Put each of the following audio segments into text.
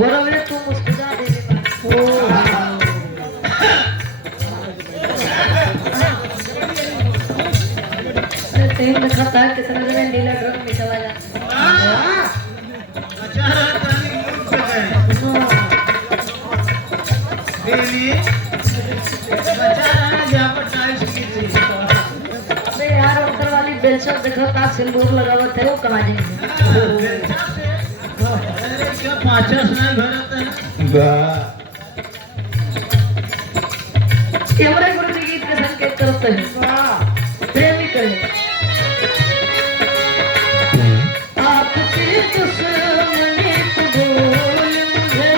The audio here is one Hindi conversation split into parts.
बरोबर है, तू मुस्कुरा दे। तेल दिखाता है कितना जगह नीला ड्रम में चला जाता है। अबे यार ऊपर वाली बेलचा देखो का सिंदूर लगावत है, वो कहाँ जाएंगे? क्या पाचस नहीं भरत हमारे गुरु जी गीत के संकेत करते हैं, प्रेमी कहे आपकी दुश्मनी कबूल मुझे,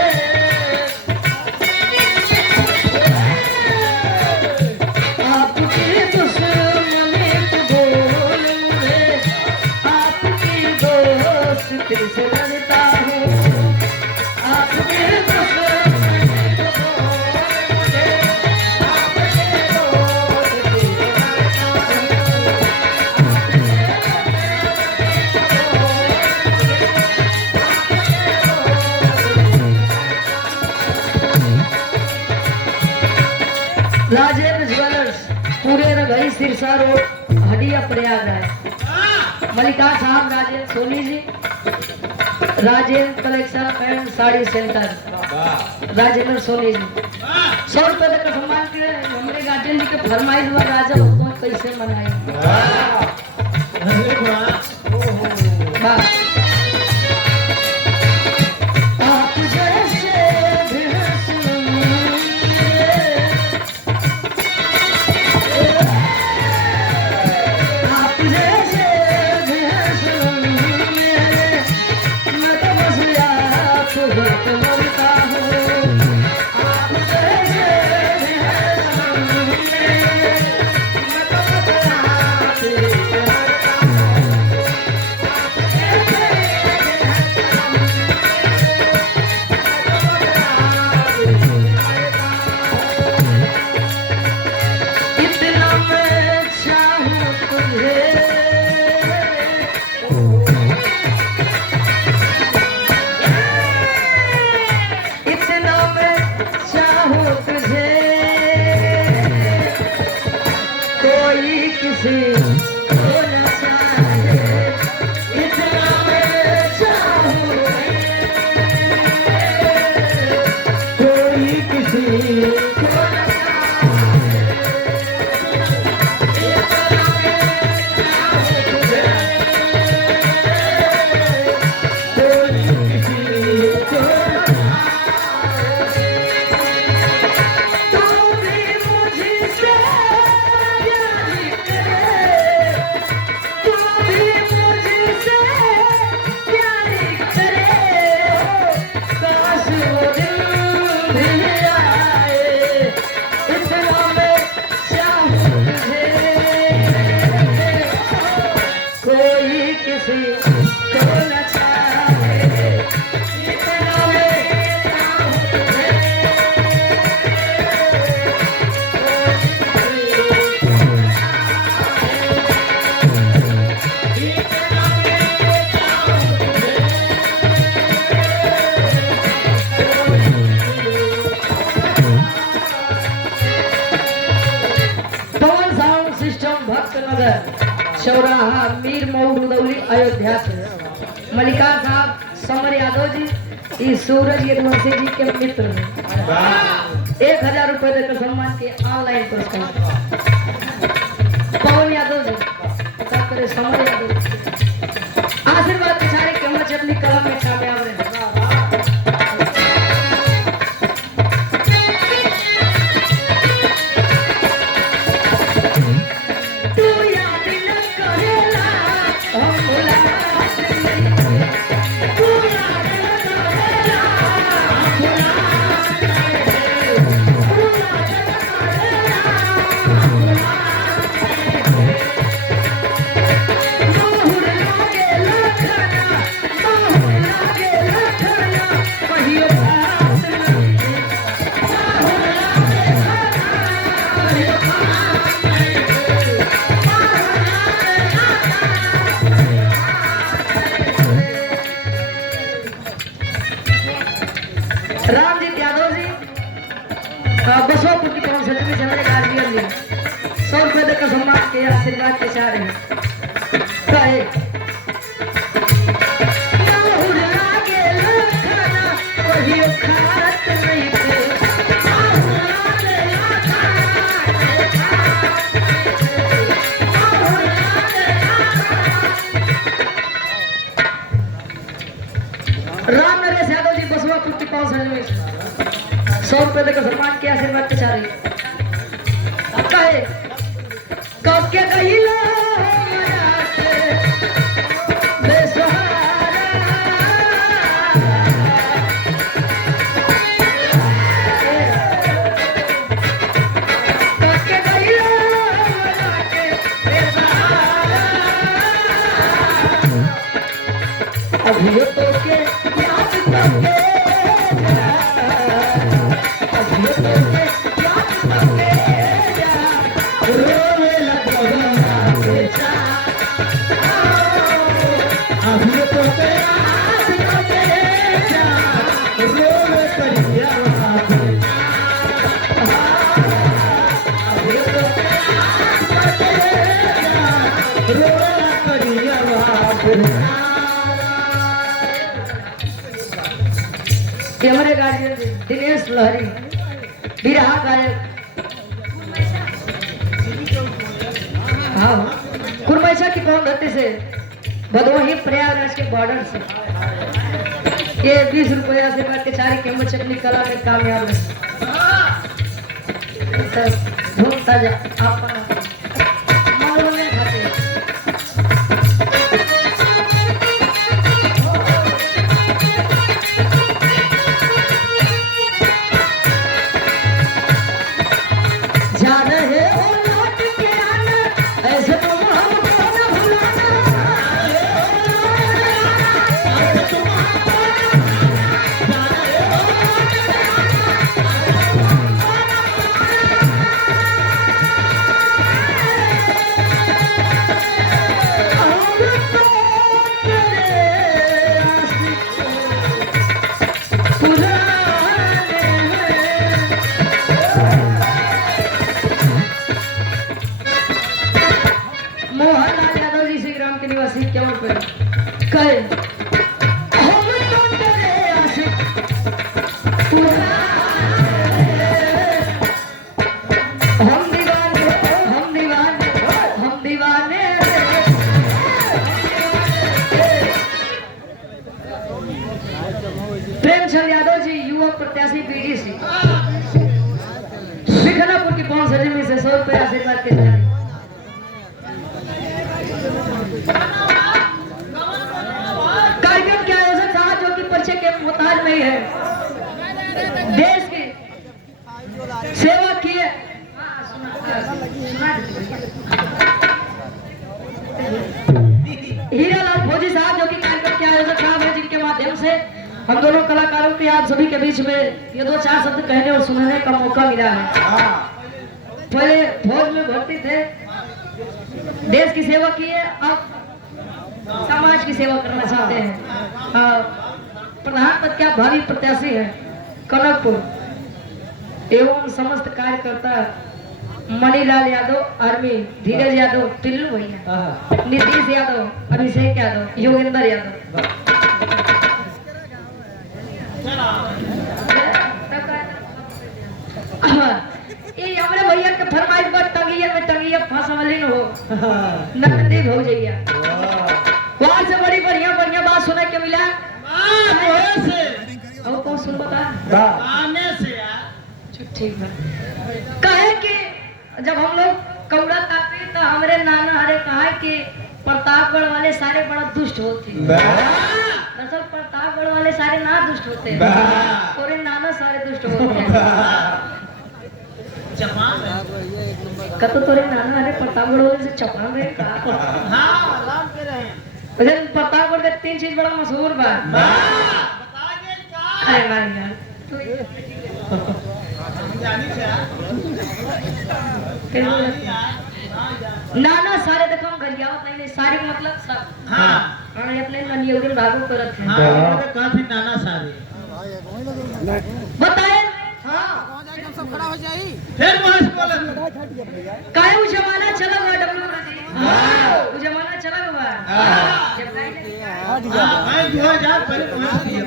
आपकी दुश्मनी कबूल मुझे, आपकी दोस्ती से डरता हूँ, आपकी राजेंद्र ज्वेलर्स पूरे रघई सिरसा रोड हडिया प्रयागराज। मलिका साहब Rajendra Soni ji, Rajendra collection and sari centre Rajendra Soni ji 100 रुपए का सम्मान के हमारे गार्जियन जी के फरमाइश हुआ राजा हुकुम कैसे मनाए। आप जैसे चौराहा मीर मऊ रुदौली अयोध्या से मलिका साहब समर यादव जी इस सूरज यदुवंशी जी के मित्र हैं। 1000 रुपए देकर सम्मान के ऑनलाइन पुरस्कार। पवन यादव जी क्या करे, समर यादव आशीर्वाद पिछाड़े के हम अपनी कलम में कामयाब रहे। रामजीत यादव जी बसवापुर की पवन सतमी से हमारे गार्जियन जी 100 रुपये देकर सम्मान के आशीर्वाद के चाह रहे हैं। राम नरेश यादव जी बसवापुर की पवन सतमी 100 रुपये देकर सम्मान के आशीर्वाद के चाह रहे हैं। कब के कहिला अभियो तो के याद करके जा अभियो तो के याद करके जा रोवे लगवा बेचा अभियो तो के याद करके जा रोवे करिया अभियो तो के याद करके जा रोवे करिया ये हमारे गार्जियन दिनेश लहरी बिरहा गायक हाँ कुरमैसा की कौन धरती से भदोही प्रयागराज के बॉर्डर से ये 20 रुपया से बात के चारी कीमत चटनी कला में कामयाब है। ढूंढता जा आप मनोरंजन खाते हैं। मोहनलाल यादव जी श्री ग्राम के निवासी क्या कहे प्रेमचंद यादव जी युवक प्रत्याशी बीडीसी बिखनापुर की पवन सतमी से 100 रुपये आशीर्वाद के साथ कार्यक्रम के आयोजक साहब जो कि परिचय के मोहताज नहीं है, देश की सेवा की है। हीरालाल फौजी साहब जो कि कार्यक्रम के आयोजक साहब है, जिनके माध्यम से हम दोनों कलाकारों के आप सभी के बीच में ये 2-4 शब्द कहने और सुनाने का मौका मिला है। पहले फौज में भर्ती थे, देश की सेवा की है, अब समाज की सेवा करना चाहते हैं। प्रधान पद के भावी प्रत्याशी है कनकपुर एवं समस्त कार्यकर्ता मणिलाल यादव, आर्मी धीरज यादव, टिल्लू भैया, नीतीश यादव, अभिषेक यादव, योगेंद्र यादव। ये हमारे भैया के फरमाइश पर टंगिया फंसवली न हो नकदी हो जाइए। वहां से बड़ी बढ़िया बात सुने के मिला और कौन सुन बता आने से यार ठीक है। कहे कि जब हम लोग कौड़ा तापी तो हमारे नाना हरे कहा कि प्रतापगढ़ वाले सारे बड़ा दुष्ट होते, दरअसल प्रतापगढ़ वाले सारे ना दुष्ट होते, पूरे नाना सारे दुष्ट होते हैं। कतो तोरे नाना हरे प्रतापगढ़ वाले से चपान रहे लेकिन प्रतापगढ़ के 3 चीज बड़ा मशहूर बा। अरे मारी यार नाना सारे देखो हम गरियावत नहीं सारे मतलब सब हाँ अपने ननियोगिन भागो करत है। हाँ काफी नाना सारे बताए हाँ सब खड़ा हो जाई फिर बस बोला काहे वो जमाना चला हुआ डब्लू जी वो जमाना चला हुआ जब मैं 2000 पहले पहुंच गया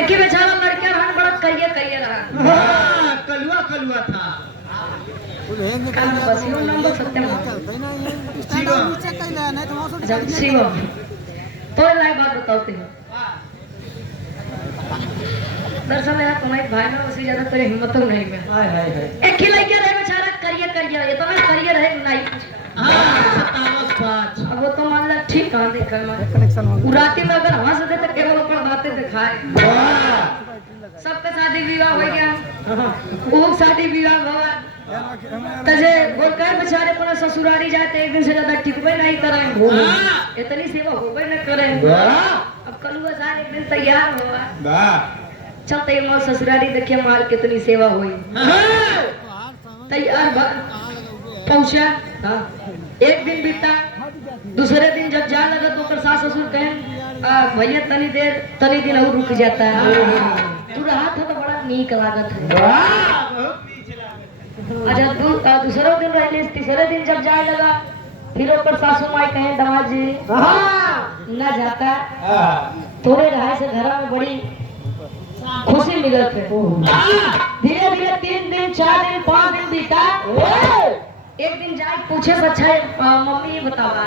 एक ही बेचारा लड़के रहन बड़ा करिए रहा हां कलुआ था काम बसियो नंबर सत्यम शिव तो लाइव बात बताते हो दरअसल मेरा तुम्हारे भाई में उससे ज्यादा तेरी हिम्मत तो नहीं में हाय एक ही लड़के रहे बेचारा करिए ये तो ना करिए रहे नहीं हां 57 अब वो तो मान ला ठीक कहां देखा मैं राती में अगर हंस दे तो केवल ऊपर बातें दिखाए सबका शादी विवाह हो गया वो शादी विवाह हुआ तजे बोल कहे बेचारे अपने ससुरारी जाते एक दिन से ज्यादा टिकबे नहीं करें इतनी सेवा होबे न करें अब कलुआ साल एक दिन तैयार हुआ चलते मां ससुरारी देखिए माल कितनी सेवा हुई तैयार पहुंचा एक दिन बीता दूसरे दिन जब जाने लगा तो सास ससुर कहें भैया तनी दिन और रुक जाता है तू रहा था तो बड़ा नीक लागत है अच्छा दूसरा दिन रहने तीसरे दिन जब जाए लगा फिर ऊपर सासू माई कहे दामाद जी न जाता थोड़े रहे से घर में बड़ी खुशी मिलत है धीरे धीरे 3 दिन 4 दिन 5 दिन बीता एक दिन जाए पूछे अच्छा मम्मी ये बतावा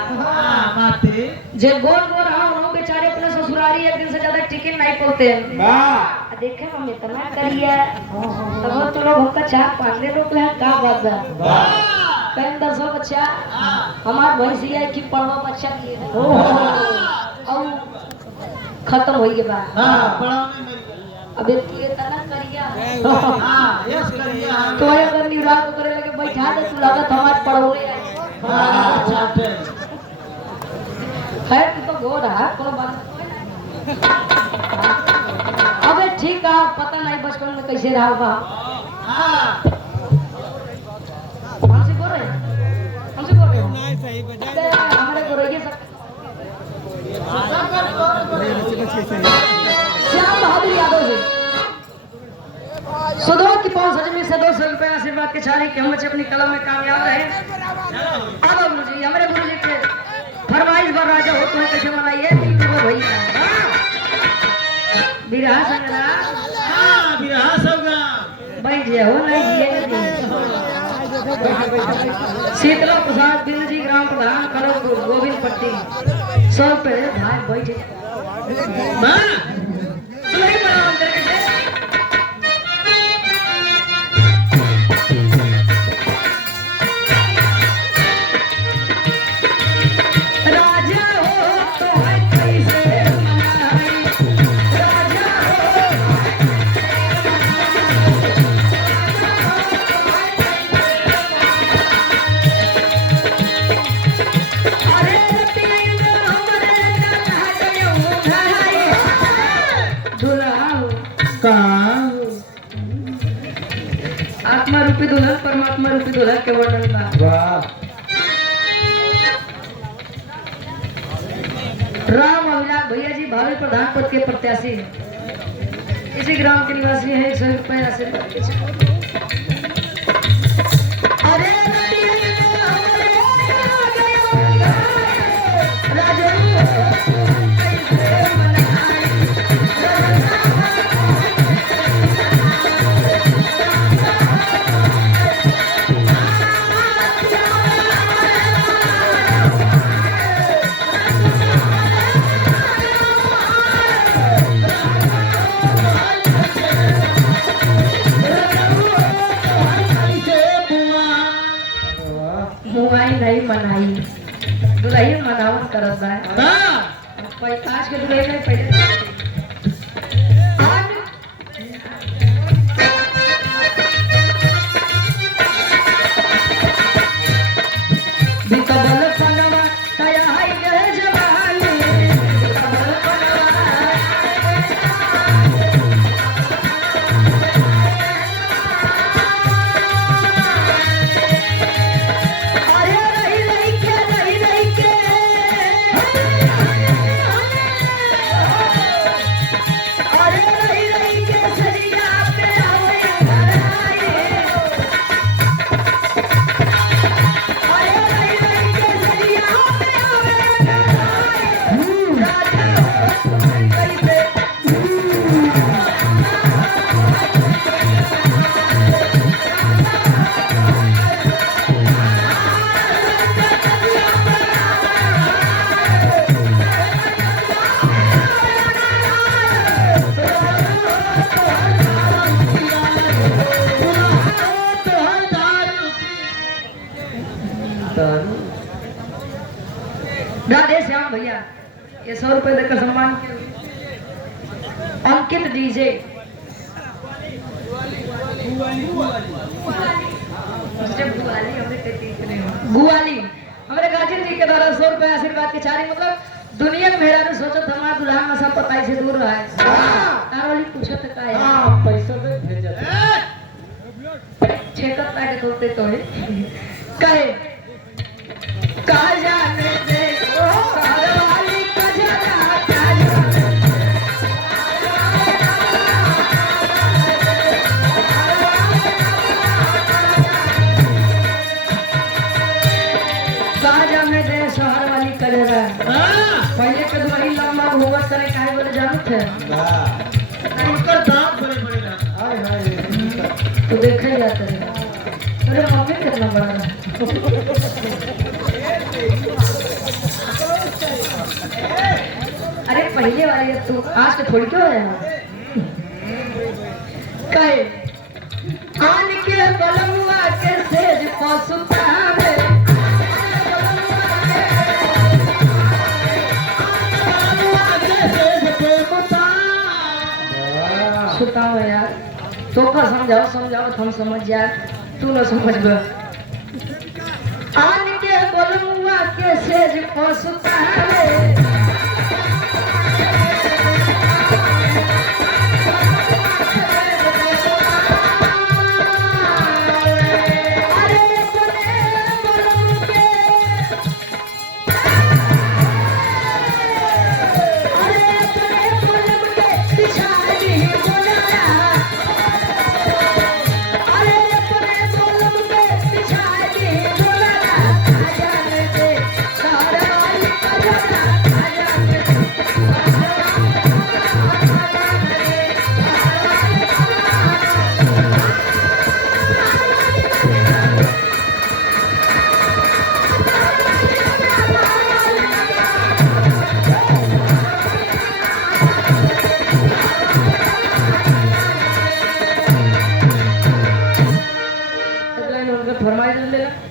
जे गोल गोल हम बेचारे अपने ससुरारी एक दिन से ज्यादा टिकट नहीं पहुंचते देखे मम्मी इतना करिए तब तो लोग हमका चार पांडे लोग हैं का बात है कहीं 10 बच्चा हमार भैंसिया की पड़वा बच्चा की और खत्म हो गया बा अब तू ये तना करिया यस करिया तो ये अगर निराग करे लगे बैठा दे तू लागत हमार पड़ोरे है तू तो गोरा है कोनो बात अबे ठीक है पता नहीं बचपन में कैसे रहा बा हमसे बोल रहे हो नहीं सही बजा हमारे गोरैया सब श्याम बहादुर यादव जी सुधो की 5 में से 200 रुपए आशीर्वाद के छाने के हम बच्चे अपनी कलम में कामयाब रहे अब गुरु जी हमारे गुरु जी के फरमाइश पर राजा हो तो कैसे मनाइए भैया बिरहा संगना बिरहा सबगा बैठ जाओ नहीं जिए शीतला प्रसाद बिंद जी ग्राम प्रधान करो गोविंद पट्टी 100 रुपए भाई बैठ नहीं प्रणाम करके आत्मा रूपी दुल्हन परमात्मा रूपी दुल्हन के वर्णन का राम अभिलाष भैया जी भावी प्रधान पद के प्रत्याशी हैं इसी ग्राम के निवासी हैं 100 रुपए आशीर्वाद के नहीं मनाई दुल्हन मनावन करत बा आज के दुल्हन नहीं पहले रुपए देकर सम्मान किया। अंकित डीजे गुआली हमारे गार्जियन जी के द्वारा 100 रुपए आशीर्वाद के चारी मतलब दुनिया में मेरा तो सोचो हमारा दुल्हन नशा पताई से दूर रहा है। तारोली पूछो तो का है पैसा दे भेजा छेकत पाए के तोते तोड़े कहे का जाने दे ओ सारवाली का जाना का जाने का जाने दे शहर वाली करेगा पहले के दुआरी लम्बा घूमत करे काहे बोले जानत है उनका दांत बड़े बड़े रहता हाय हाय तो देखा ही जाता है। अरे मम्मी कितना बड़ा है। अरे पहले वाली है तू आज के थोड़ी क्यों है कहे आन के बलमुआ के सेज पसुता है सुताओ यार तो का समझाओ समझाओ हम समझ जाए तू न समझ गया आन के बलमुआ के सेज पसुता है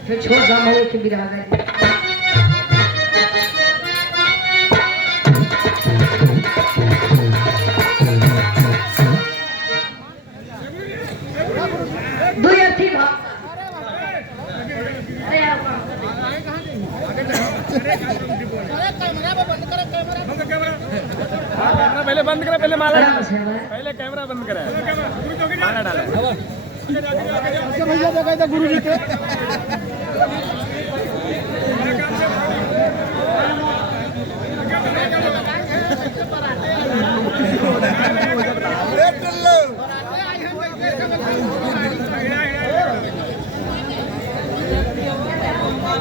फिर छोड़ जाना है कि बिरहा गए दुई थी भा अरे यार पहले बंद करा पहले माला आराम से भाई पहले कैमरा बंद करा माला डाला भैया देखा था गुरु जी के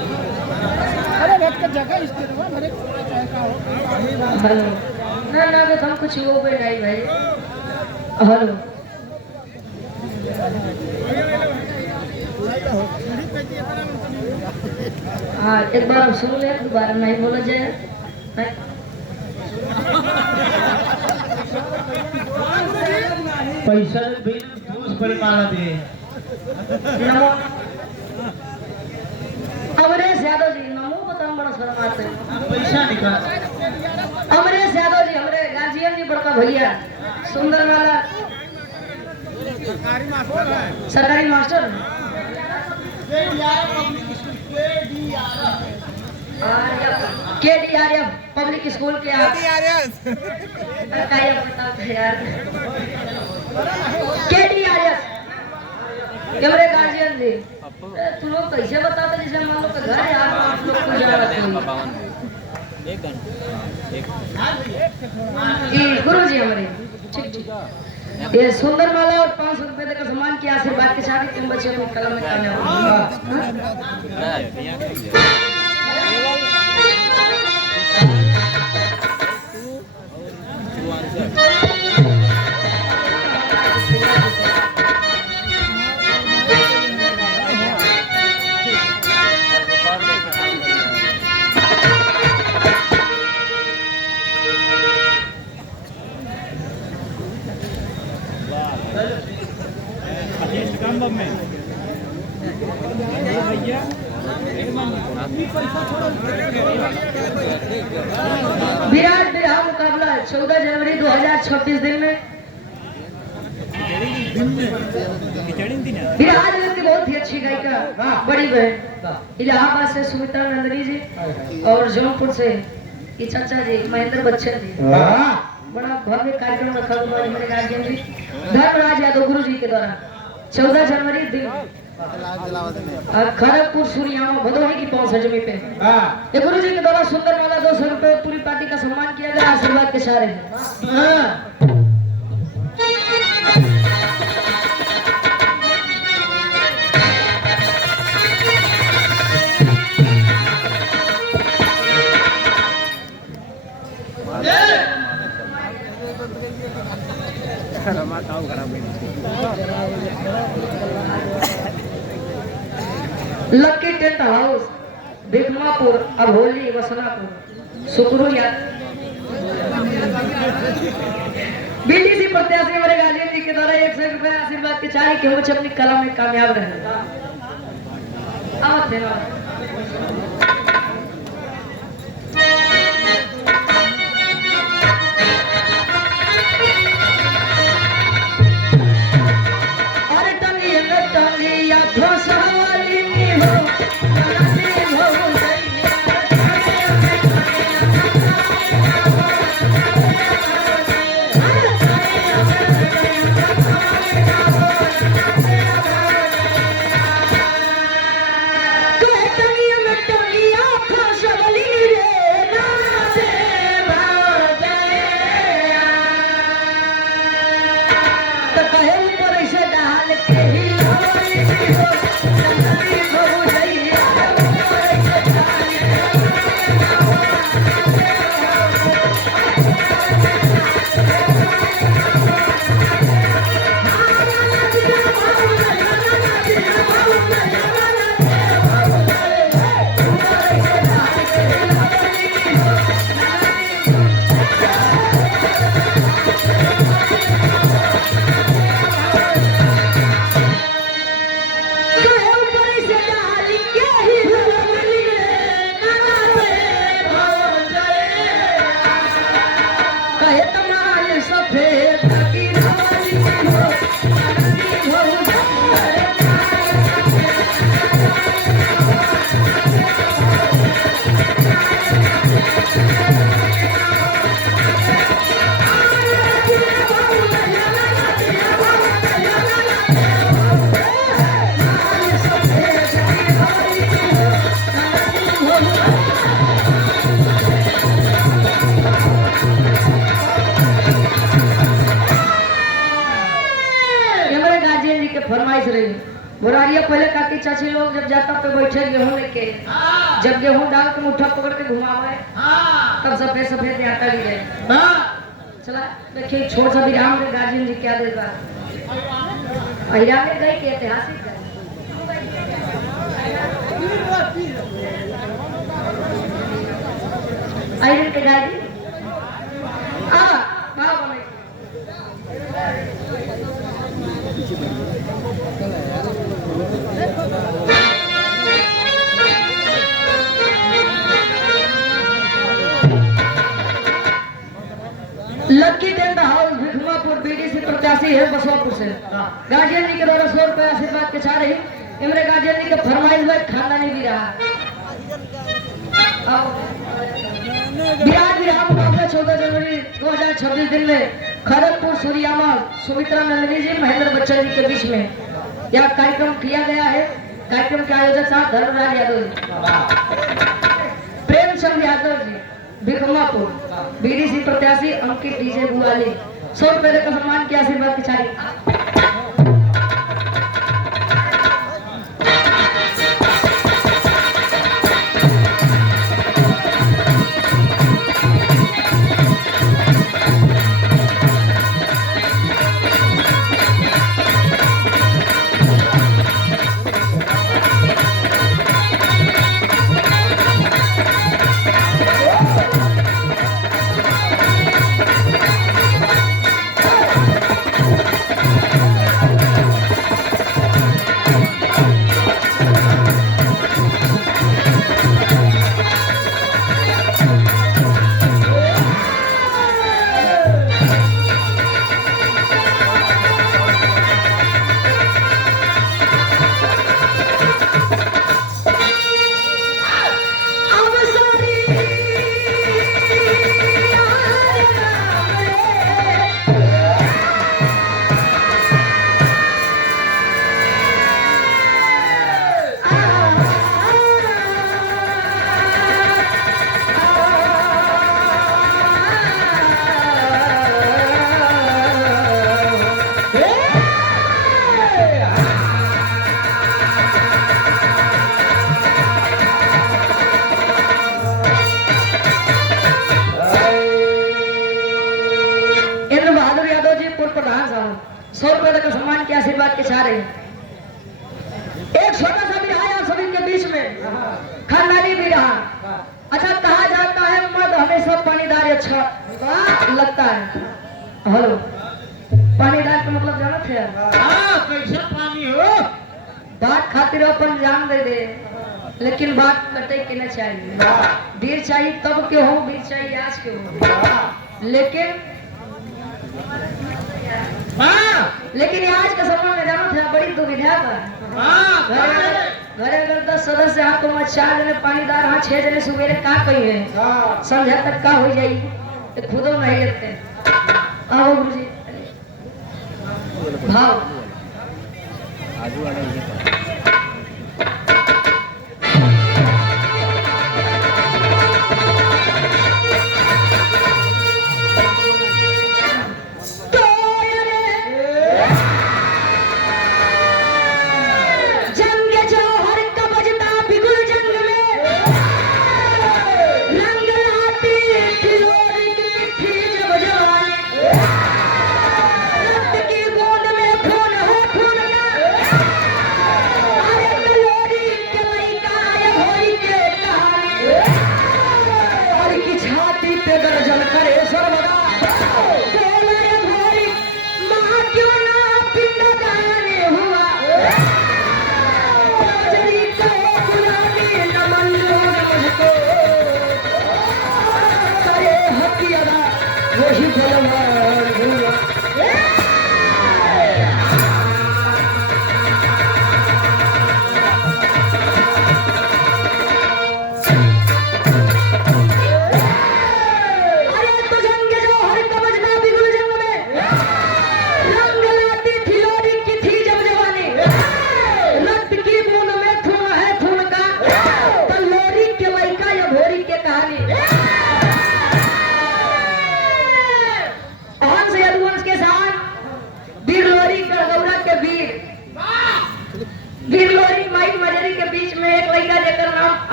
अरे बैठ कर जगह इसके ना मेरे चाय का हो हेलो ना ना तो हम कुछ हो गए नहीं भाई हेलो हाँ एक बार आप सुन ले दोबारा नहीं बोला जाए नहीं। पैसा भी दोस्त बड़ी माला दे नमो अमरेश यादव जी नमो बताओ बड़ा शर्म आते हैं पैसा निकाल अमरेश यादव जी हमारे गार्जियन जी बड़का भैया सुंदर वाला सरकारी मास्टर KDRF पब्लिक स्कूल के आप यार KDRF कैमरे गार्जियन जी तुम लोग कैसे बताते जैसे मान लो कि घर है आप लोग को जा रहे जी गुरु जी हमारे ठीक ठीक ये सुंदर माला और 500 रुपए देकर सम्मान किया आशीर्वाद के साथ तुम बच्चे में कलम में कामयाब विराट रहा मुकाबला 14 जनवरी 2026 दिन में बिहार की बहुत ही अच्छी गायिका बड़ी बहन इलाहाबाद से सुमित्रा नंदनी जी और जौनपुर से ये चाचा जी महेंद्र बच्चन जी बड़ा भव्य कार्यक्रम रखा हुआ है हमारे गार्जियन जी धर्मराज यादव गुरु जी के द्वारा 14 जनवरी दिन खड़गपुर सूर्यामा भदोही की 5 जमी पे ये गुरु जी के द्वारा सुंदर माला 200 रुपए पूरी पार्टी का सम्मान किया गया आशीर्वाद के सारे लक्की टेंट हाउस भिकमापुर अभोली वसनापुर सुकरू या बीटीसी प्रत्याशी हमारे गार्जियन जी के द्वारा 100 रुपए आशीर्वाद के चाहे कि वो अपनी कला में कामयाब रहे आवत है फरमाइश रही बुरारिया पहले काकी चाची लोग जब जाता पे बैठे गेहूं लेके जब गेहूं डाल के मुट्ठा पकड़ के घुमावे तब सफेद सफेद आटा ले जाए चला देखिए छोट सा विराम में गार्जियन जी क्या देगा अहिरा में गए के ऐतिहासिक आयरन के गाड़ी लक्की टेंट हाउस भिखमापुर बीडीसी प्रत्याशी है बसवापुर से गार्जियन जी के द्वारा 100 रुपए आशीर्वाद के चाह रही इमरे गार्जियन जी के फरमाइश में खानदानी भी रहा बिहार विधान मुकाबला 14 जनवरी 2026 दिन में खड़गपुर सूर्यामा सुमित्रा नंदनी जी महेंद्र बच्चन जी के बीच में यह कार्यक्रम किया गया है। कार्यक्रम के आयोजक साहब धर्मराज यादव जी, प्रेम चंद यादव जी भिखमापुर, बीडीसी प्रत्याशी अंकित डीजे बुआली 100 रुपए का सम्मान किया आशीर्वाद की चारी। 100 रुपए का सम्मान के आशीर्वाद के चाह रहे हैं। एक छोटा सा भी है आप सभी के बीच में, खानदानी भी रहा। अच्छा, कहा जाता है मर्द हमेशा पानीदार अच्छा लगता है। हेलो, पानीदार का मतलब जानते हैं? कैसा पानी हो? बात खातिर अपन जान दे दे, लेकिन बात कटे के न चाहिए। वीर चाहिए तब के हो, वीर चाहिए आज के हो, लेकिन आज का समय में जाना था बड़ी दुविधा का। घरे अगर 10 सदस्य हाँ तो 4 जने पानीदार हाँ 6 जने सुबेरे का कही है संध्या तक का हो जाई, तो खुदो नहीं लगते। आओ गुरुजी भाव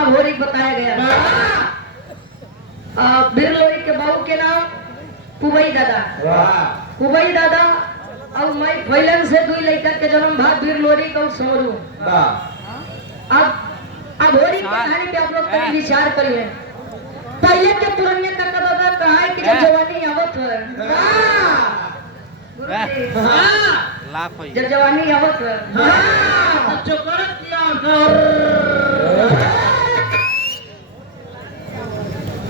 अघोरी बताया गया। बिरलोरी के बहू के नाम कुबई दादा। कुबई दादा और मैं फैलन से 2 लड़का के जन्म भाग बिरलोरी का समरू। अब अघोरी की कहानी पे आप लोग कभी विचार करिए। पहले के पुराने का दादा कहा है कि जब जवानी आवत है, जब जवानी आवत है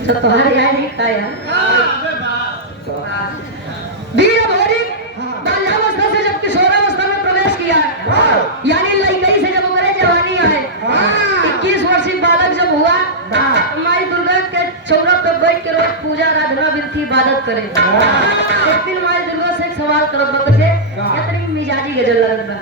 तो तुम्हारे यहाँ नहीं खाया। वीर अघोरी बाल्यावस्था से जब किशोरावस्था में प्रवेश किया, यानी लड़कई से जब उम्र जवानी आए, 21 वर्षीय बालक जब हुआ, माई दुर्गा के चौरा पे बैठ के रोज पूजा आराधना विनती इबादत करे। एक दिन माई दुर्गा से एक सवाल करब बच्चे, इतनी मिजाजी गजल लगत बा।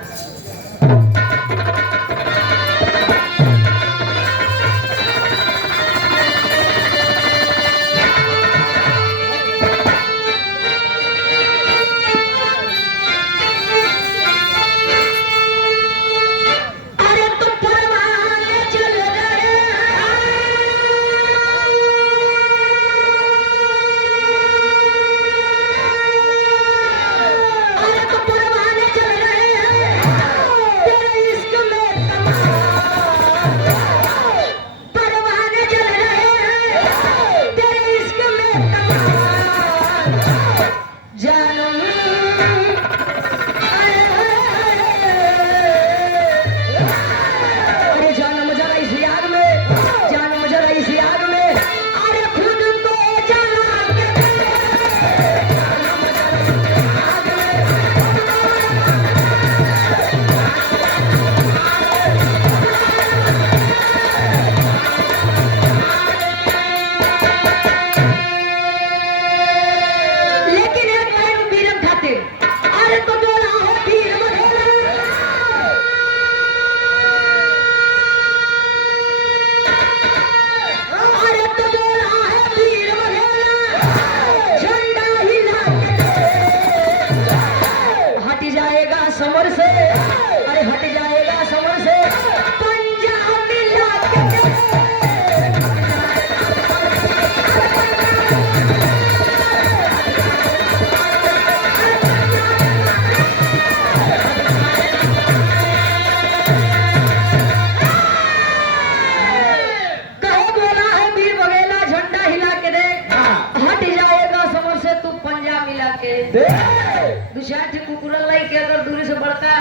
अगर दूरी से बढ़ता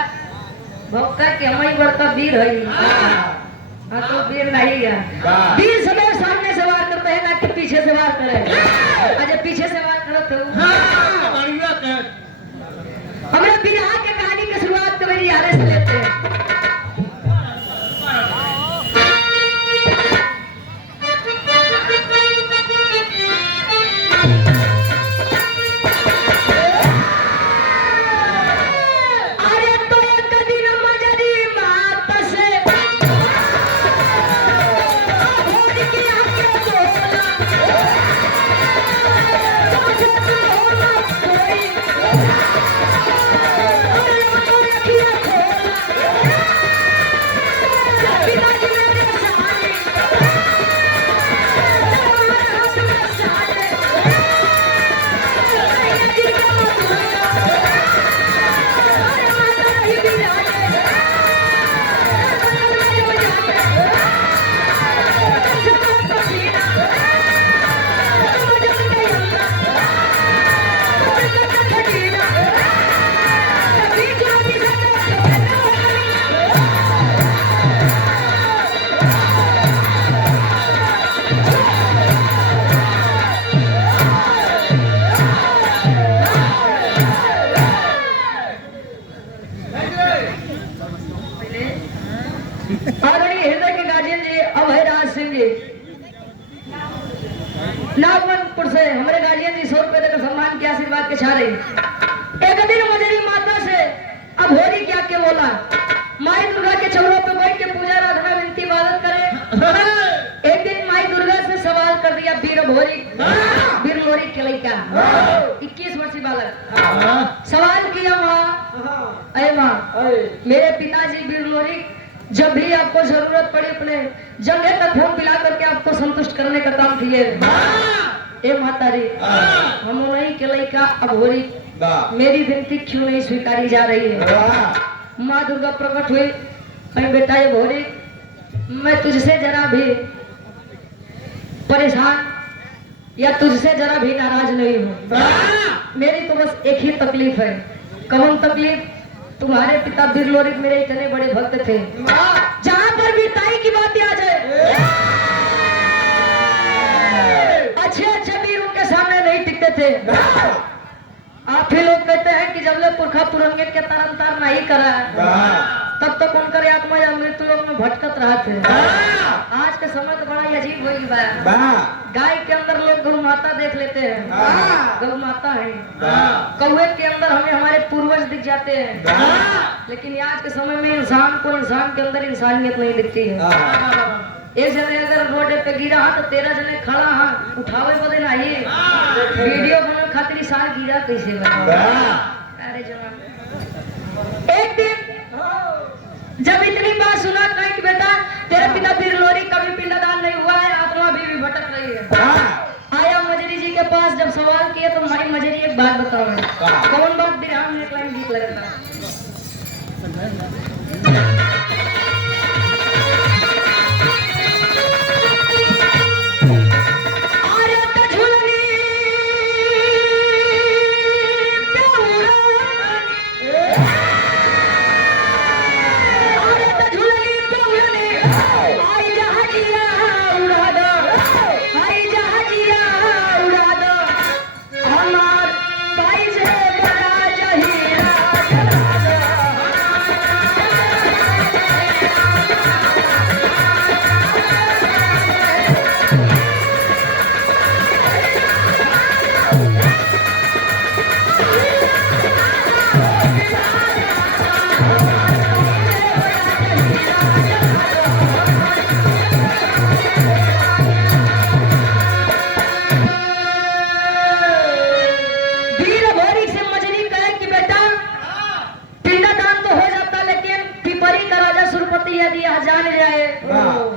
भक्का कि हम ही बढ़ता वीर है। हाँ तो वीर नहीं है। वीर सदैव सामने से वार करते हैं ना कि पीछे से वार करे। अच्छा पीछे से वार करो तो हमारे बिरहा के कहानी की शुरुआत कभी यारे से लेते हैं। आदरणीय हृदय के गार्जियन जी अभयराज सिंह जी नागवनपुर से हमारे गार्जियन जी 100 रुपए देकर सम्मान के आशीर्वाद के छारे। एक दिन मजरी माता से अभोरी क्या के बोला माई दुर्गा के चरणों पे बैठ के पूजा आराधना विनती इबादत करे। एक दिन माई दुर्गा से सवाल कर दिया वीर भोरी वीर मोरी के लड़का 21 वर्षीय बालक सवाल किया माँ अरे माँ मेरे पिताजी वीर मोरी जब भी आपको जरूरत पड़ी अपने जंगे तक फोन पिला करके आपको संतुष्ट करने का काम किए। ए माता रे हम नहीं के लड़का अभोरी मेरी विनती क्यों नहीं स्वीकारी जा रही है। माँ दुर्गा प्रकट हुई कहीं बेटा ये भोरी मैं तुझसे जरा भी परेशान या तुझसे जरा भी नाराज नहीं हूँ। मेरी तो बस एक ही तकलीफ है। कौन तकलीफ? तुम्हारे पिता बिरलोरिक मेरे इतने बड़े भक्त थे जहाँ पर भी ताई की बात आ जाए अच्छे अच्छे वीर उनके सामने नहीं टिकते थे। आप ही लोग कहते हैं कि जब ले पुरखा पुरंगे के तरन तार नहीं करा तब तक उनकर आत्मा या मृत्यु लोक में भटकत रहा थे। आज के समय तो बड़ा ही अजीब हो गया। गाय के अंदर लोग गौ माता देख लेते हैं गौ माता है। कौवे के अंदर हमें हमारे पूर्वज दिख जाते हैं। लेकिन आज के समय में इंसान को इंसान के अंदर इंसानियत नहीं दिखती है। एक जने अगर रोड पे गिरा तो 13 जने खड़ा हाँ उठावे बदे नहीं वीडियो बना खातिर सार गिरा कैसे अरे जवान। एक दिन जब इतनी बात सुना कहीं कि बेटा तेरे पिता बिरलोरी कभी पिंडदान नहीं हुआ है आत्मा भी भटक रही है। आया मजरी जी के पास जब सवाल किया तो भाई मजरी एक बात बताओ कौन बात बिरहा में एक लाइन गीत लगता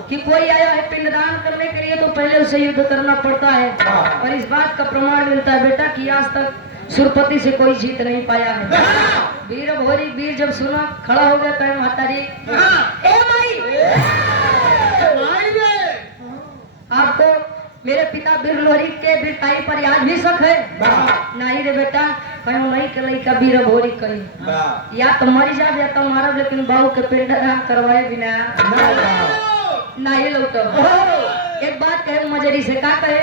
कि कोई आया है पिंडदान करने के लिए तो पहले उसे युद्ध करना पड़ता है। और इस बात का प्रमाण मिलता है बेटा कि आज तक सुरपति से कोई जीत नहीं पाया है। वीर भोरी वीर जब सुना खड़ा हो गया कहे माता जी ए माई आपको मेरे पिता बीर लोहरी के वीरताई पर आज भी शक है? नहीं रे बेटा, कहीं नहीं के लइका वीर भोरी कही या तो मरी जा या तो मारब, लेकिन बाबू के पिंडदान करवाए बिना नहीं लोग। एक बात कहे मजरी से, का कहे?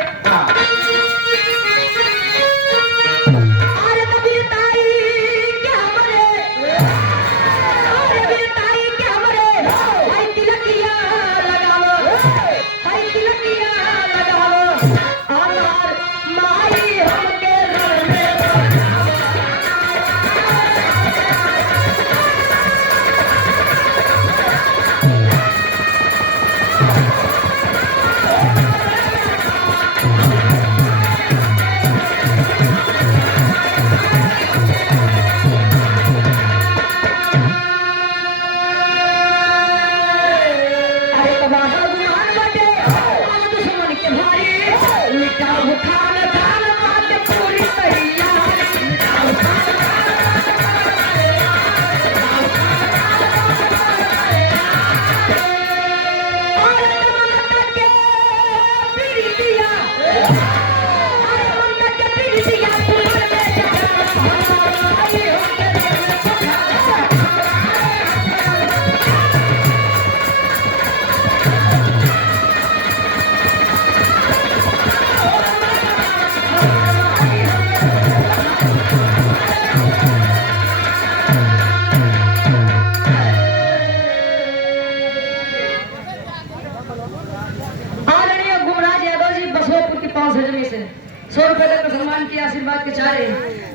आशीर्वाद के चारे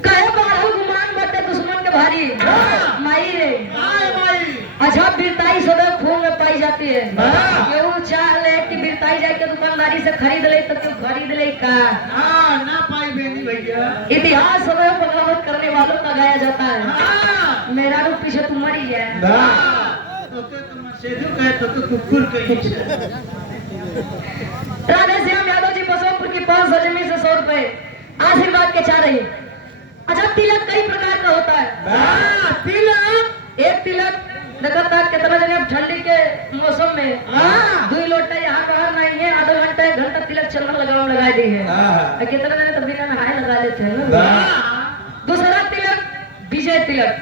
कहे बाढ़ गुमान बटे दुश्मन के भारी माई रे अच्छा वीरताई सदैव खून में पाई जाती है। केहू चाह ले कि वीरताई जाए के दुकानदारी से खरीद ले तो क्यों खरीद ले का ना पाई बेनी भैया। इतिहास सदैव बगावत करने वालों का गाया जाता है। मेरा रूप पीछे तुम मरी है तो कुकुर राधे श्याम यादव जी बसोपुर की 500 जमीन से 100 रुपए आशीर्वाद के चाह रही। अच्छा तिलक कई प्रकार का होता है। तिलक एक तिलक देखता कितना जने ठंडी के मौसम में 2 लोटा यहाँ बाहर नहीं है, आधा घंटा 1 घंटा तिलक चलना लगा दी है। कितना जने तो बिना नहाए लगा लेते हैं ना। दूसरा तिलक विजय तिलक।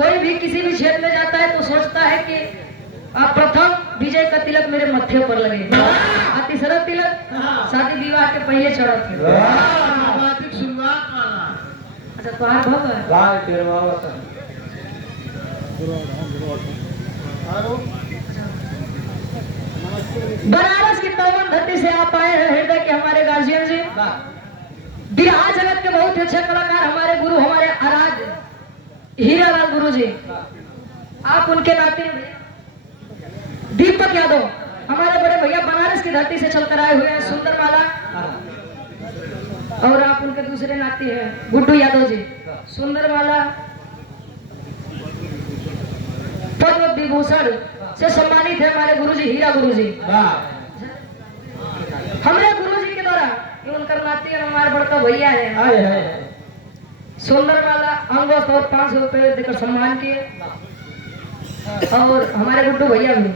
कोई भी किसी भी क्षेत्र में जाता है तो सोचता है कि प्रथम विजय का तिलक मेरे मत्थे पर लगे। और तीसरा तिलक शादी विवाह के पहले चढ़ा थे। शुरुआत वाला। अच्छा तो आप बनारस की पावन धरती से आप आए हैं हृदय के हमारे गार्जियन जी। बिहार जगत के बहुत ही अच्छे कलाकार हमारे गुरु हमारे आराध्य हीरालाल गुरु जी, आप उनके नाते दीपक यादव हमारे बड़े भैया बनारस की धरती से चलकर आए हुए हैं सुंदर माला, और आप उनके दूसरे नाती हैं गुड्डू यादव जी। सुंदर माला पद्म विभूषण से सम्मानित है हमारे गुरुजी हीरा गुरुजी। हमारे गुरुजी के द्वारा उनका नाती और हमारे बड़का भैया है सुंदर माला अंगोस्त और 500 रुपए देकर सम्मान किए। और हमारे गुड्डू भैया भी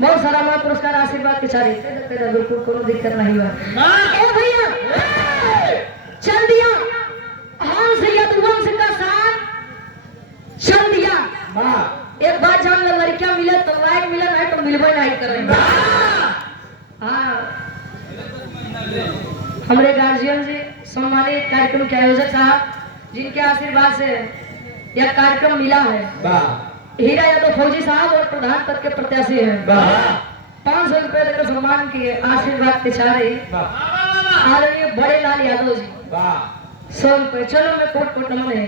बहुत सारा हमारा पुरस्कार आशीर्वाद के चारे बिल्कुल कोई दिक्कत नहीं हुआ। भैया चल दिया हंस यदुवंश का शान चल दिया। एक बात जान लो, लड़कियां मिले तो लायक मिले नहीं तो मिलबे नहीं करेंगे। हाँ हमारे गार्जियन जी सम्मानित कार्यक्रम के आयोजक साहब जिनके आशीर्वाद से यह कार्यक्रम मिला है, हीरा यादव फौजी साहब और प्रधान पद के प्रत्याशी हैं। 500 रुपए देकर सम्मान किए आशीर्वाद के चारे आदरणीय बड़े लाल यादव जी 100 रुपए। चलो मैं कोट नमन है।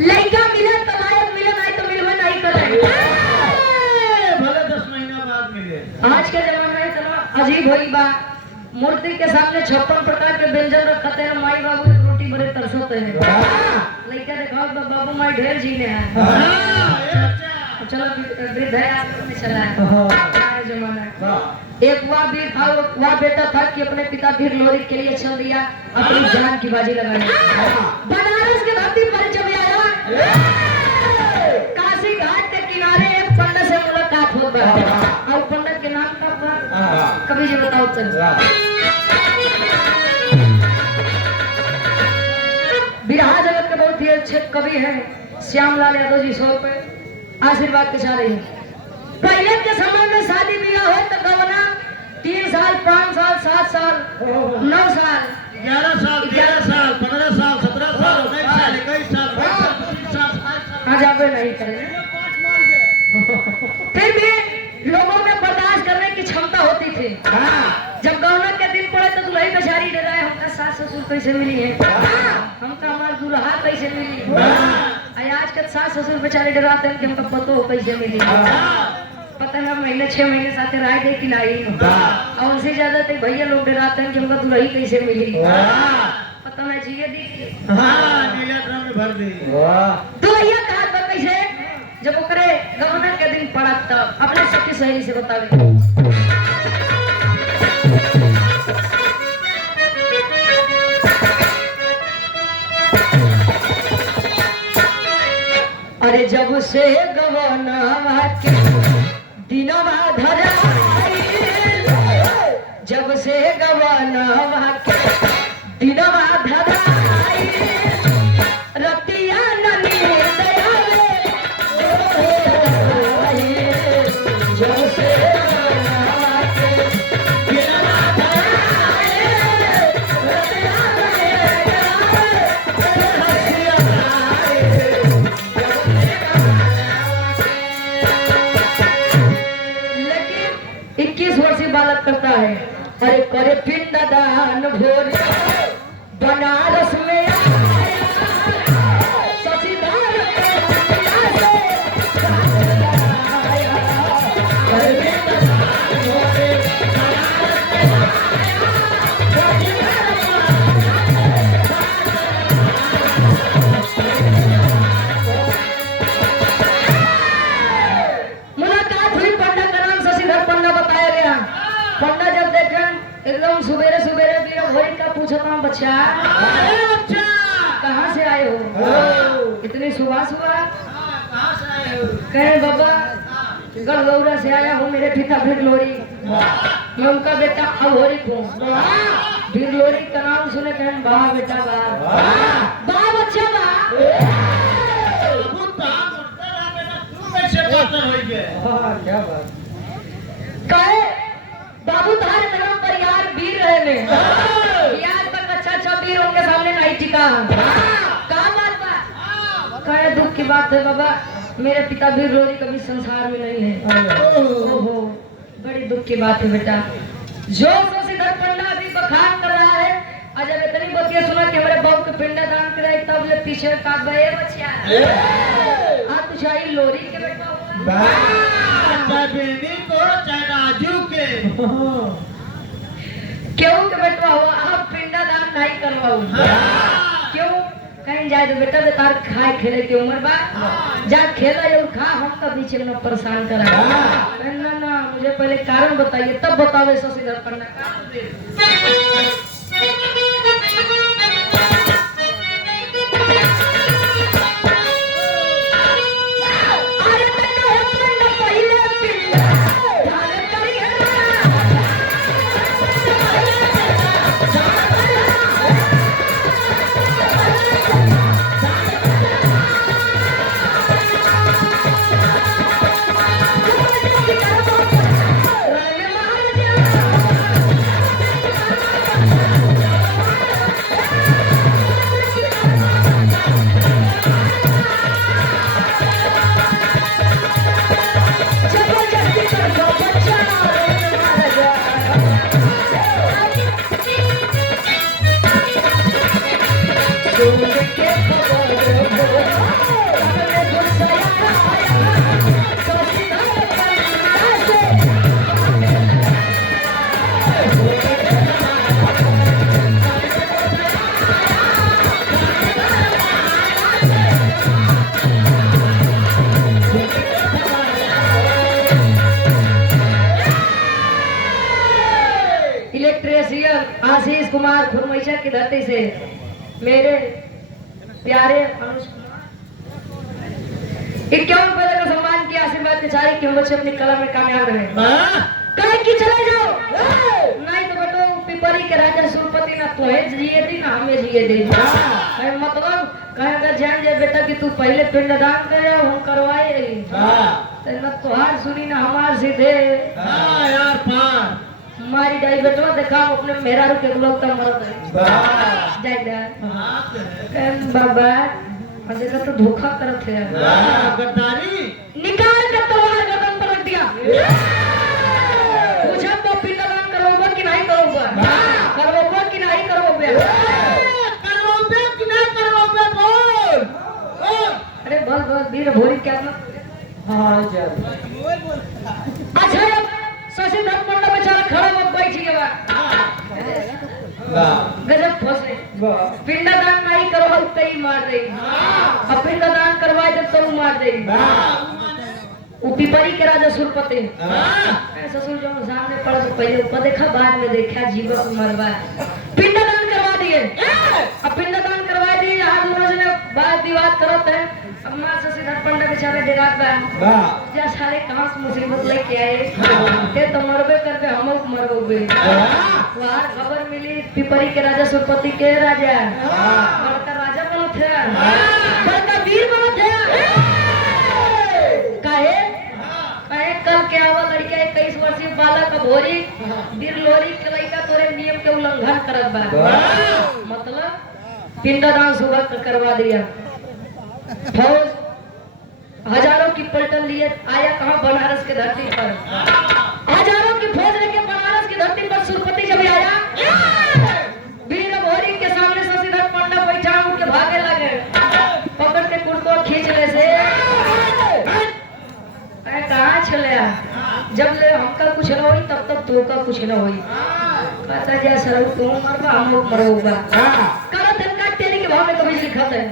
लड़का मिले तो लायक मिले नहीं तो मिलवे नहीं करेंगे। भले 10 महीना बाद मिले। आज के जमाने में इतना अजीब होई बा, मूर्ति के सामने 56 प्रकार के व्यंजन रखते हैं, माई बाबू रोटी बड़े तरसते हैं। लड़का देखा बाबू माई ढेर जीने हैं। चलो वृद्धाश्रम में चला है जमाना। एक वह बेटा था कि अपने पिता वीर लोहरी के लिए चल दिया, अपनी जान की बाजी लगाई। बनारस के धरती पर जब आया काशी घाट के किनारे एक पंडित से मुलाकात होता है। और पंडित के नाम का कभी जी बताओ चल कवि हैं श्यामलाल यादव जी 100 रुपए आशीर्वाद के साथ हैं। पहले के समय में शादी ब्याह हो तो गवना 3 साल 5 साल 7 साल 9 साल 11 साल 13 साल 15 साल 17 साल 19 साल 21 साल 22 साल 25 साल 27 साल आज आप नहीं करें। फिर भी लोगों में बर्दाश्त करने की क्षमता होती थी। जब गौना के दिन पड़े तो दुल्हन बेचारी डर रहा है हमका सास ससुर कैसे मिली है, हमका हमारा दुल्हा कैसे मिली। आज के सास ससुर बेचारे डराते हैं कि हमका पतो कैसे मिली। पता ना महीने 6 महीने साथ राय दे कि नहीं, और उनसे ज्यादा तो भैया लोग डराते हैं कि हमका दुल्ही कैसे मिली। पता ना जिए दी नीला ड्रम में भर दी। दुल्हिया कहा तो कैसे जब ओकरे गौना के दिन पड़ा तब अपने सखी सहेली से बतावे। अरे जब से गवना के दिनवा धराई, जब से गवना के दिनवा धराई, रतिया ननी दयाले जब से गवना के दिनवा धराई, रतिया लेकिन 21 वर्षीय बालक करता है। अरे करे पिंडदान भोर बनारस में शशिधर मुलाकात हुई। पंडा का नाम शशिधर पंडा बताया गया। पंडा जब देखें एकदम सुबेरे सुबेरे भी भोरी का पूछा था बच्चा कहाँ से आए हो इतनी सुबह सुबह। कहे बाबा गढ़गौरा से आया हूँ, मेरे पिता भिरलोरी, मैं उनका बेटा अभोरी हूँ। भिरलोरी का नाम सुने कहें वाह बेटा वाह वाह बच्चा वाह। क्या बात कहे बाबू तुम्हारे तरफ पर यार वीर रहे आज तक अच्छा वीर उनके सामने नहीं टिका। कहा बात बात कहे दुख की बात है बाबा, मेरे पिता वीर रोरी कभी संसार में नहीं है। ओहो बड़ी दुख की बात है बेटा। जो शशिधर पंडा अभी बखान कर रहा है, और जब इतनी बतिया सुना कि हमारे बाबू के पिंडा दान कराए तब ये पीछे काट गए बच्चा आप तुझाई लोरी के बेटा हुआ क्यों के बेटवा हुआ आप पिंडा दान नहीं करवाऊ। क्यों कहीं जाए तो बेटा बेकार खाए खेले की उम्र बा जा खेला और खा, हम तो बीच में परेशान करा। ना ना मुझे पहले कारण बताइए तब बताओ शशिधर पंडा इलेक्ट्रिशियन आशीष कुमार खुरमैशा की धरती से मेरे प्यारे अनुज कुमार 51 पदक का सम्मान किया। आशीर्वाद के चाहे कि हम बच्चे अपनी कला में कामयाब रहे। कहीं की चले जाओ नहीं तो बेटो पिपरी के राजा सुरपति ना तो है जिए दी ना हमें जिए दी। मतलब कहेगा जान जे बेटा कि तू पहले पिंडदान करे हम करवाए रही न तोहार सुनी ना हमार सीधे यार पार हमारी दाई बेटवा देखा अपने मेरा रुके लोग तक मरत है जाइदा बाबा मुझे तो धोखा करत है गद्दारी निकाल कर तलवार गर्दन पर रख दिया पूछा तो पिंडदान करोगे कि नहीं करोगे करोगे कि नहीं करोगे करोगे कि नहीं करोगे बोल अरे बस बस वीर भोरी क्या ना हाँ जब अच्छा अब शशि धर पंडा बेचारा खड़ा मत बैठी के गजब फंसे पिंडदान नहीं करो तो ही मार देगी अब पिंडदान करवाए दे तो मार देगी वो पिपरी के राजा सुरपति ससुर जो सामने पड़ा तो पहले ऊपर देखा बाद में देखा जीवन मरवा पिंडदान करवा दिए अब पिंडदान करवा दिए आज दोनों जने बात विवाद करत है अब मां शशि धर पंडा बेचारा डेरात बा जा साले कहां से मुसीबत लेके आए ते तो मरबे करबे हम मरबे वहां खबर मिली पिपरी के राजा सुरपति के राजा बड़का राजा बनत है बड़का वीर बनत है काहे काहे कल के आवा लड़का 21 वर्षीय बालक भोरी वीर लोरी के लड़का तोरे नियम के उल्लंघन करत बा मतलब पिंडदान सुबह करवा दिया फौज हजारों की पलटन लिए आया कहां बनारस के धरती पर हजारों की फौज लेके बनारस की धरती पर सुरपति जब आया वीर भोरी के सामने शशिधर पंडा बैठा उनके भागे लगे पकड़ के कुर्तो खींच ले से कहाँ चले जब ले हमका कुछ न होई तब तक तो का कुछ न होई कहता जैसा तू मरबा हम लोग मरोगा करो धनका तेरी के भाव में कभी लिखा है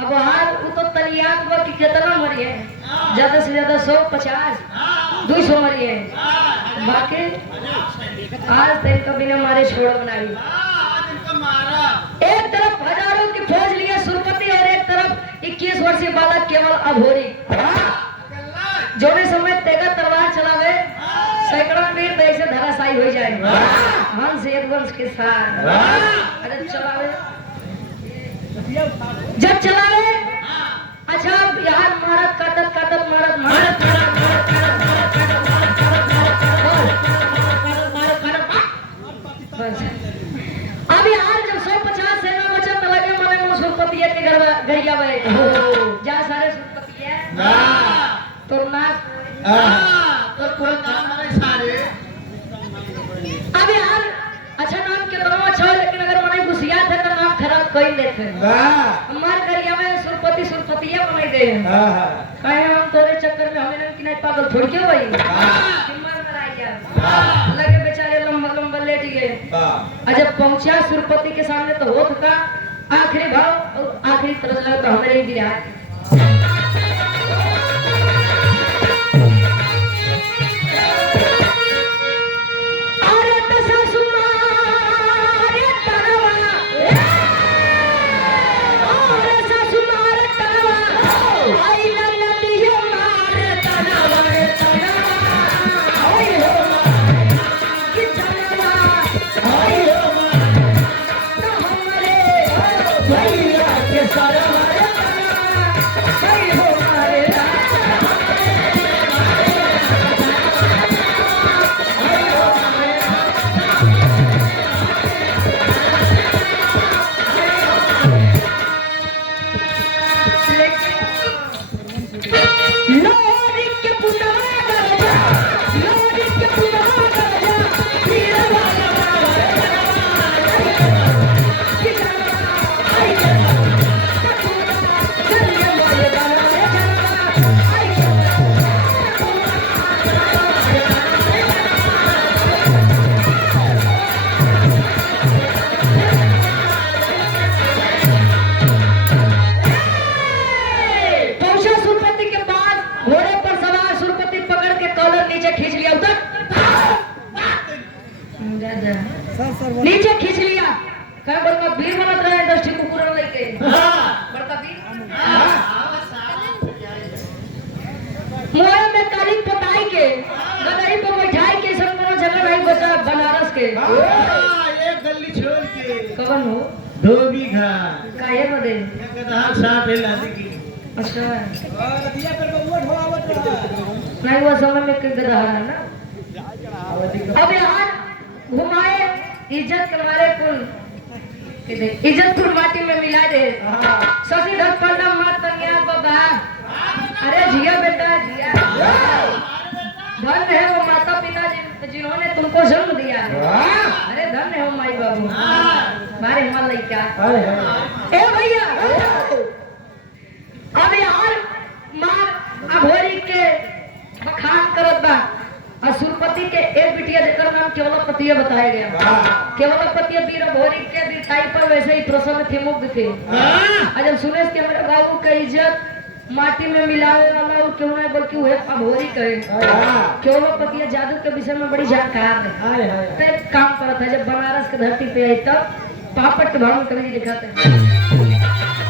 अब हाल वो तो तलियाक बा कि कितना मरी है ज्यादा से ज्यादा 150 200 मरी है बाकी आज तक कभी न मारे छोड़ बनाई एक तरफ हजारों की फौज लिए सुरपति और एक तरफ 21 वर्षीय बालक केवल अभोरी जोने समय तेगा तलवार चलावे सैकड़ों वीर ऐसे धराशायी हो जाए हंस एक वंश के साथ अरे चलावे जब चलावे अच्छा यार मारत काटत काटत मारत अब यार जब 150 सेना बचत लगे मने सुरपति के गरिया में जा सारे सुरपति है तो नाक तो कोई काम नहीं सारे अब यार अच्छा नाम के दोनों अच्छा लेकिन अगर मने घुसिया थे तो नाम खराब कर लेते हमार गरिया में सुरपति सुरपतिया बनाई दे कहे हम तोरे चक्कर में हमें कि नहीं पागल छोड़ क्यों भाई हिम्मत में आई जा लगे बेचारे लंबा लंबा लेट गए जब पहुंचा सुरपति के सामने तो होत था आखिरी भाव और आखिरी तरफ लगा तो हमारे गिरा भैया के सारा हमारे मोए में काली पोताई के गदई पर बैठाई के सब मनो जगह नहीं बचा बनारस के एक गली छोड़ के कवन हो 2 बीघा काहे बदे एक गधा साथ है लादी की अच्छा दिया कर वो ढोआवत रहा नहीं वो समय में के गधा है ना अब यार घुमाए इज्जत के मारे कुल इज्जत कुल माटी में मिला दे ससी धक पंडा मात तंगिया बाबा अरे जिया बेटा जिया धन है वो माता पिता जिन्होंने तुमको जन्म दिया है अरे धन है वो माई बाबू मारे हिमाल लइका ए भैया अब यार मार अघोरी के बखान करत बा असुरपति के एक बिटिया जेकर नाम केवलपतिया बताया गया केवलपतिया वीर अघोरी के बिठाई पर वैसे ही प्रसन्न थे मुग्ध थे जब सुने कि हमारे बाबू का इज्जत माटी में मिलावे वाला और क्यों नहीं बल्कि वह अघोरी कहे केवलपतिया जादू के विषय में बड़ी जानकार है तो एक काम करता है जब बनारस की धरती पे आई तब पापड़ के भाव में कभी दिखाते हैं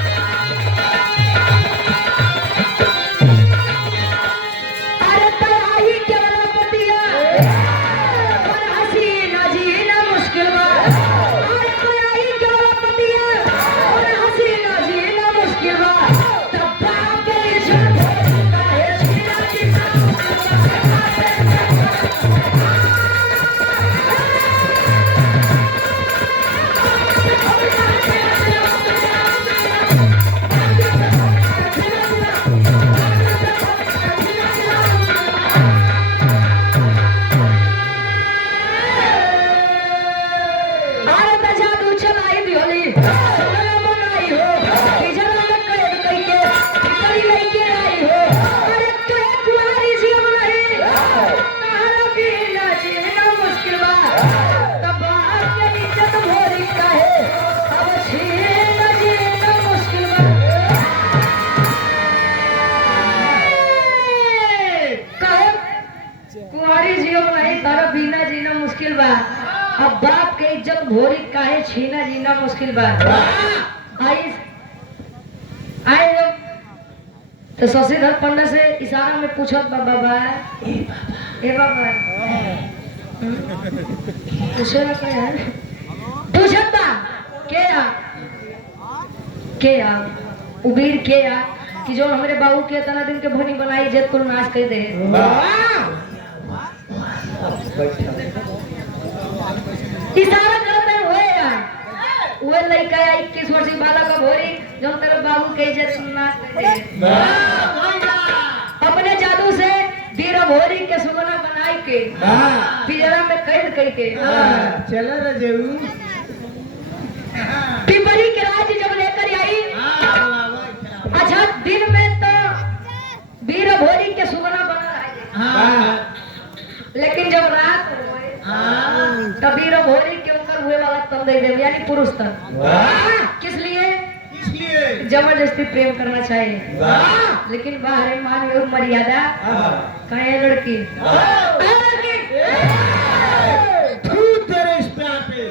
अब बाप के इज्जत भोरी काहे छीना जीना मुश्किल बा आई तो शशिधर पंडा से इशारा में पूछत बाबा ए बाबा पूछे ना क्या है पूछत बा के आ उबीर के आ कि जो हमारे बाबू के तना दिन के भोनी बनाई इज्जत कुल नाश कर दे इशारा करते हुए यार वो लड़का 21 वर्षीय बालक का भोरी जो तेरे बाबू के इज्जत नाश कर दे अपने जादू से वीर भोरी के सुगना बनाई के पिंजरा में कैद करके चलो रजेऊ पिपरी के राज जब लेकर आई अच्छा दिन में तो वीर भोरी के सुगना बना रहा लेकिन जब रात तब वीर भोरी के ऊपर हुए वाला तन दे दे यानी पुरुष तन किस लिए जबरदस्ती प्रेम करना चाहिए लेकिन बाहर मान और मर्यादा कहे लड़की तेरे इस पे